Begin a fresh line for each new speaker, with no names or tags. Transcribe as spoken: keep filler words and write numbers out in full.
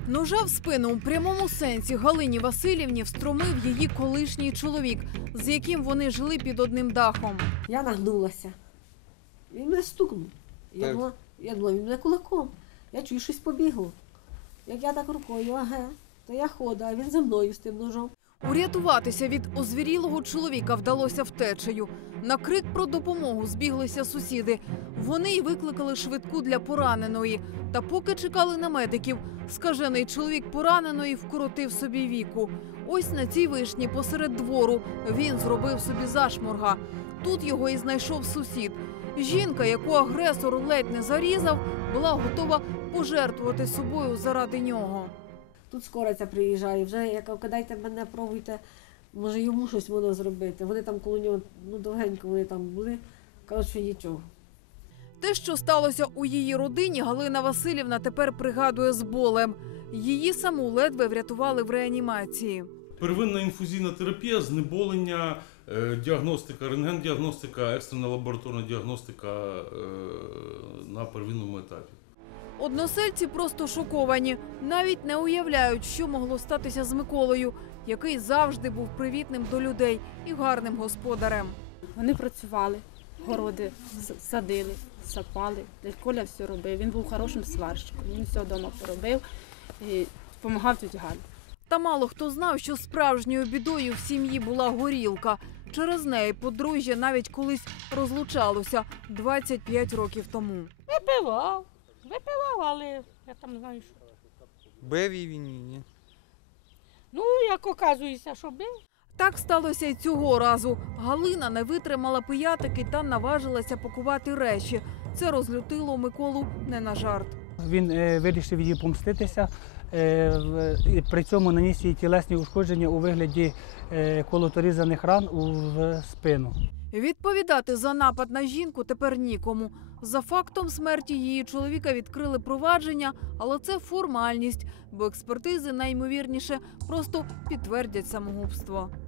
Ножа в спину у прямому сенсі Галині Василівні встромив її колишній чоловік, з яким вони жили під одним дахом.
Я нагнулася. Він мене стукнув. Я думала, я думала, він мене кулаком. Я чую, щось побігло. Як я так рукою, ага, то я ходу, а він за мною з тим ножом.
Урятуватися від озвірілого чоловіка вдалося втечею. На крик про допомогу збіглися сусіди. Вони й викликали швидку для пораненої. Та поки чекали на медиків, скажений чоловік пораненої вкоротив собі віку. Ось на цій вишні посеред двору він зробив собі зашморга. Тут його і знайшов сусід. Жінка, яку агресор ледь не зарізав, була готова пожертвувати собою заради нього.
Тут скориця приїжджає, вже я кажу, дайте мене, пробуйте, може йому щось можна зробити. Вони там коло нього, ну довгенько вони там були, кажуть, що нічого.
Те, що сталося у її родині, Галина Василівна тепер пригадує з болем. Її саму ледве врятували в реанімації.
Первинна інфузійна терапія, знеболення, діагностика, рентген-діагностика, екстрена лабораторна діагностика на первинному етапі.
Односельці просто шоковані. Навіть не уявляють, що могло статися з Миколою, який завжди був привітним до людей і гарним господарем.
Вони працювали, городи садили, сапали, Коля все робив. Він був хорошим сварщиком, він все вдома поробив і допомагав тьоті Галі.
Та мало хто знав, що справжньою бідою в сім'ї була горілка. Через неї подружжя навіть колись розлучалося двадцять п'ять років тому.
Випивав, випивав, але я там знаю, що.
Бив її він, ні?
Ну, як оказується, що бив.
Так сталося й цього разу. Галина не витримала пиятики та наважилася пакувати речі. Це розлютило Миколу не на жарт.
Він е, вирішив її помститися, е, в, і при цьому наніс їй тілесні ушкодження у вигляді е, колоторізаних ран у в спину.
Відповідати за напад на жінку тепер нікому. За фактом смерті її чоловіка відкрили провадження, але це формальність, бо експертизи найімовірніше просто підтвердять самогубство.